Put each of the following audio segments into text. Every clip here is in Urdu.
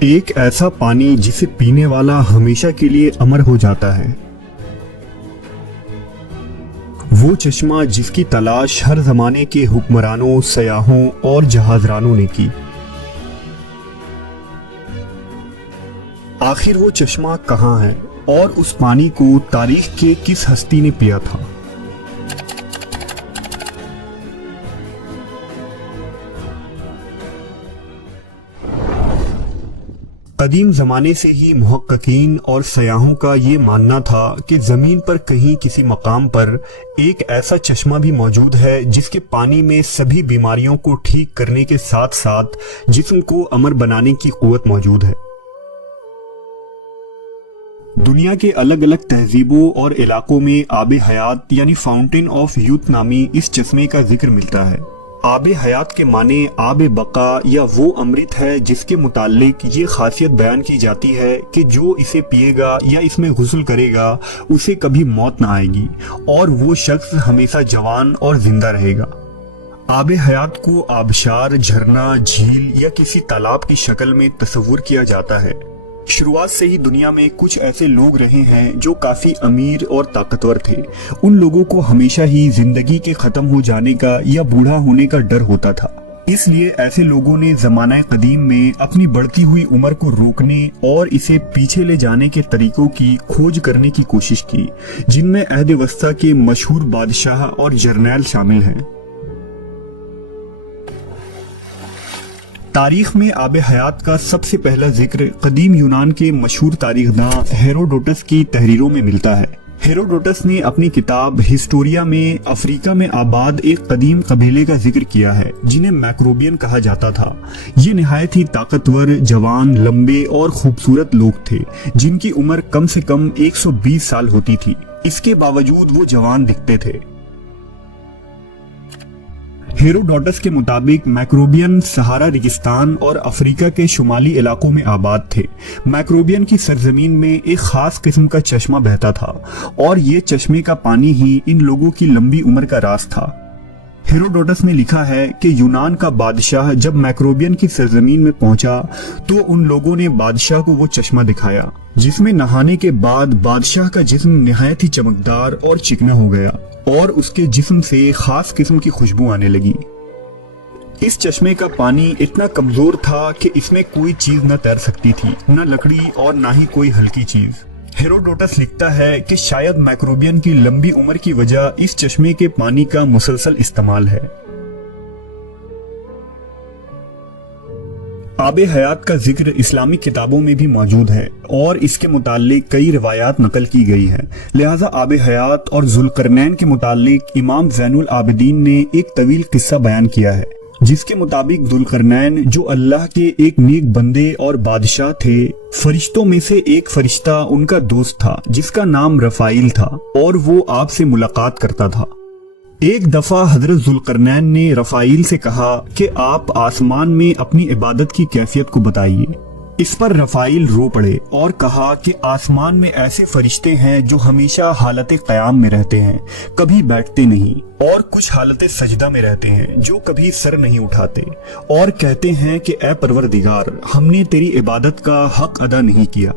ایک ایسا پانی جسے پینے والا ہمیشہ کے لیے امر ہو جاتا ہے، وہ چشمہ جس کی تلاش ہر زمانے کے حکمرانوں، سیاحوں اور جہازرانوں نے کی۔ آخر وہ چشمہ کہاں ہے اور اس پانی کو تاریخ کے کس ہستی نے پیا تھا؟ قدیم زمانے سے ہی محققین اور سیاحوں کا یہ ماننا تھا کہ زمین پر کہیں کسی مقام پر ایک ایسا چشمہ بھی موجود ہے جس کے پانی میں سبھی بیماریوں کو ٹھیک کرنے کے ساتھ ساتھ جسم کو امر بنانے کی قوت موجود ہے۔ دنیا کے الگ الگ تہذیبوں اور علاقوں میں آب حیات یعنی فاؤنٹین آف یوتھ نامی اس چشمے کا ذکر ملتا ہے۔ آب حیات کے معنی آب بقا یا وہ امرت ہے جس کے متعلق یہ خاصیت بیان کی جاتی ہے کہ جو اسے پیے گا یا اس میں غسل کرے گا اسے کبھی موت نہ آئے گی اور وہ شخص ہمیشہ جوان اور زندہ رہے گا۔ آب حیات کو آبشار، جھرنا، جھیل یا کسی تالاب کی شکل میں تصور کیا جاتا ہے۔ شروعات سے ہی دنیا میں کچھ ایسے لوگ رہے ہیں جو کافی امیر اور طاقتور تھے۔ ان لوگوں کو ہمیشہ ہی زندگی کے ختم ہو جانے کا یا بوڑھا ہونے کا ڈر ہوتا تھا، اس لیے ایسے لوگوں نے زمانہ قدیم میں اپنی بڑھتی ہوئی عمر کو روکنے اور اسے پیچھے لے جانے کے طریقوں کی کھوج کرنے کی کوشش کی، جن میں عہد وسطیٰ کے مشہور بادشاہ اور جرنیل شامل ہیں۔ تاریخ میں آب حیات کا سب سے پہلا ذکر قدیم یونان کے مشہور تاریخ داں ہیروڈوٹس کی تحریروں میں ملتا ہے۔ ہیروڈوٹس نے اپنی کتاب ہسٹوریا میں افریقہ میں آباد ایک قدیم قبیلے کا ذکر کیا ہے جنہیں میکروبین کہا جاتا تھا۔ یہ نہایت ہی طاقتور، جوان، لمبے اور خوبصورت لوگ تھے جن کی عمر کم سے کم 120 سال ہوتی تھی۔ اس کے باوجود وہ جوان دکھتے تھے۔ ہیروڈوٹس کے مطابق میکروبین سہارا ریگستان اور افریقہ کے شمالی علاقوں میں آباد تھے۔ میکروبین کی سرزمین میں ایک خاص قسم کا چشمہ بہتا تھا اور یہ چشمے کا پانی ہی ان لوگوں کی لمبی عمر کا راز تھا۔ ہیروڈوٹس نے لکھا ہے کہ یونان کا بادشاہ جب میکروبین کی سرزمین میں پہنچا تو ان لوگوں نے بادشاہ کو وہ چشمہ دکھایا جس میں نہانے کے بعد بادشاہ کا جسم نہایت ہی چمکدار اور چکنا ہو گیا اور اس کے جسم سے خاص قسم کی خوشبو آنے لگی۔ اس چشمے کا پانی اتنا کمزور تھا کہ اس میں کوئی چیز نہ تیر سکتی تھی، نہ لکڑی اور نہ ہی کوئی ہلکی چیز۔ ہیروڈوٹس لکھتا ہے کہ شاید میکروبین کی لمبی عمر کی وجہ اس چشمے کے پانی کا مسلسل استعمال ہے۔ آب حیات کا ذکر اسلامی کتابوں میں بھی موجود ہے اور اس کے متعلق کئی روایات نقل کی گئی ہیں، لہٰذا آب حیات اور ذوالقرنین کے متعلق امام زین العابدین نے ایک طویل قصہ بیان کیا ہے، جس کے مطابق ذوالقرنین جو اللہ کے ایک نیک بندے اور بادشاہ تھے، فرشتوں میں سے ایک فرشتہ ان کا دوست تھا جس کا نام رفائیل تھا اور وہ آپ سے ملاقات کرتا تھا۔ ایک دفعہ حضرت ذوالقرنین نے رفائیل سے کہا کہ آپ آسمان میں اپنی عبادت کی کیفیت کو بتائیے۔ اس پر رفائیل رو پڑے اور کہا کہ آسمان میں ایسے فرشتے ہیں جو ہمیشہ حالت قیام میں رہتے ہیں، کبھی بیٹھتے نہیں، اور کچھ حالت سجدہ میں رہتے ہیں جو کبھی سر نہیں اٹھاتے، اور کہتے ہیں کہ اے پروردگار، ہم نے تیری عبادت کا حق ادا نہیں کیا۔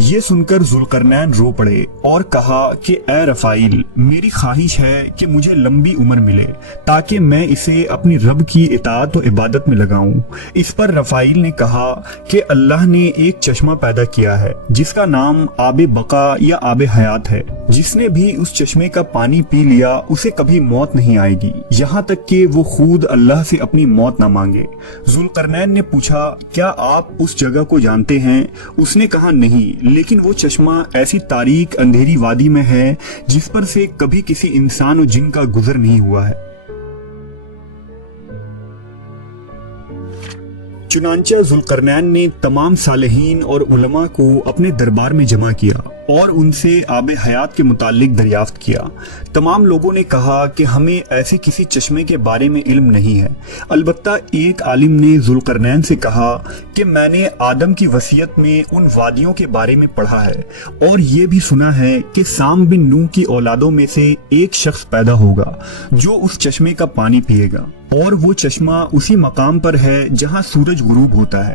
یہ سن کر ذوالقرنین رو پڑے اور کہا کہ اے رفائیل، میری خواہش ہے کہ مجھے لمبی عمر ملے تاکہ میں اسے اپنی رب کی اطاعت و عبادت میں لگاؤں۔ اس پر رفائیل نے کہا کہ اللہ نے ایک چشمہ پیدا کیا ہے جس کا نام آب بقا یا آب حیات ہے، جس نے بھی اس چشمے کا پانی پی لیا اسے کبھی موت نہیں آئے گی یہاں تک کہ وہ خود اللہ سے اپنی موت نہ مانگے۔ ذوالقرنین نے پوچھا کیا آپ اس جگہ کو جانتے ہیں؟ اس نے کہا نہیں، لیکن وہ چشمہ ایسی تاریک اندھیری وادی میں ہے جس پر سے کبھی کسی انسان و جن کا گزر نہیں ہوا ہے۔ چنانچہ ذوالقرنین نے تمام صالحین اور علماء کو اپنے دربار میں جمع کیا اور ان سے آب حیات کے متعلق دریافت کیا۔ تمام لوگوں نے کہا کہ ہمیں ایسے کسی چشمے کے بارے میں علم نہیں ہے، البتہ ایک عالم نے ذوالقرنین سے کہا کہ میں نے آدم کی وصیت میں ان وادیوں کے بارے میں پڑھا ہے اور یہ بھی سنا ہے کہ سام بن نوح کی اولادوں میں سے ایک شخص پیدا ہوگا جو اس چشمے کا پانی پیے گا، اور وہ چشمہ اسی مقام پر ہے جہاں سورج غروب ہوتا ہے۔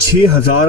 6000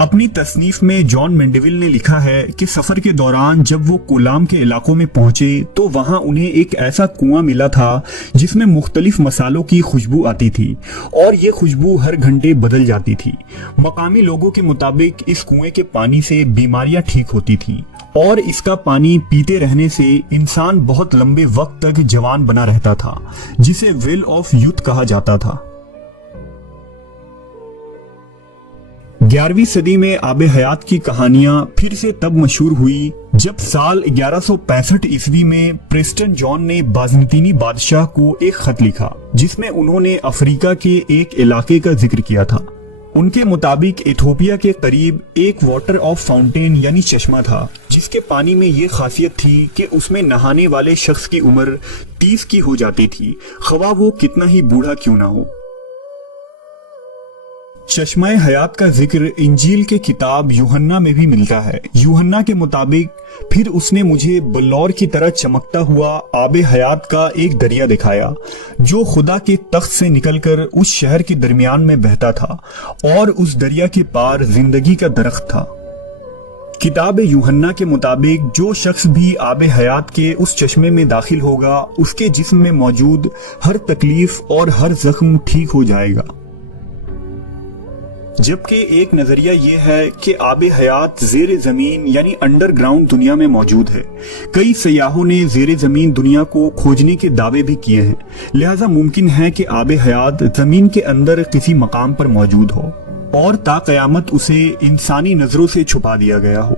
اپنی تصنیف میں جان مینڈیول نے لکھا ہے کہ سفر کے دوران جب وہ کولام کے علاقوں میں پہنچے تو وہاں انہیں ایک ایسا کنواں ملا تھا جس میں مختلف مسالوں کی خوشبو آتی تھی اور یہ خوشبو ہر گھنٹے بدل جاتی تھی۔ مقامی لوگوں کے مطابق اس کنویں کے پانی سے بیماریاں ٹھیک ہوتی تھیں اور اس کا پانی پیتے رہنے سے انسان بہت لمبے وقت تک جوان بنا رہتا تھا، جسے ویل آف یوتھ کہا جاتا تھا۔ 11ویں صدی میں آب حیات کی کہانیاں پھر سے تب مشہور ہوئی جب سال 1165 عیسوی میں پریسٹن جان نے بازنطینی بادشاہ کو ایک خط لکھا جس میں انہوں نے افریقہ کے ایک علاقے کا ذکر کیا تھا۔ ان کے مطابق ایتھوپیا کے قریب ایک واٹر آف فاؤنٹین یعنی چشمہ تھا جس کے پانی میں یہ خاصیت تھی کہ اس میں نہانے والے شخص کی عمر 30 کی ہو جاتی تھی، خواہ وہ کتنا ہی بوڑھا کیوں نہ ہو۔ چشمہ حیات کا ذکر انجیل کے کتاب یوحنا میں بھی ملتا ہے۔ یوحنا کے مطابق پھر اس نے مجھے بلور کی طرح چمکتا ہوا آب حیات کا ایک دریا دکھایا جو خدا کے تخت سے نکل کر اس شہر کے درمیان میں بہتا تھا اور اس دریا کے پار زندگی کا درخت تھا۔ کتاب یوحنا کے مطابق جو شخص بھی آب حیات کے اس چشمے میں داخل ہوگا اس کے جسم میں موجود ہر تکلیف اور ہر زخم ٹھیک ہو جائے گا۔ جبکہ ایک نظریہ یہ ہے کہ آب حیات زیر زمین یعنی انڈر گراؤنڈ دنیا میں موجود ہے۔ کئی سیاحوں نے زیر زمین دنیا کو کھوجنے کے دعوے بھی کیے ہیں، لہٰذا ممکن ہے کہ آب حیات زمین کے اندر کسی مقام پر موجود ہو اور تا قیامت اسے انسانی نظروں سے چھپا دیا گیا ہو۔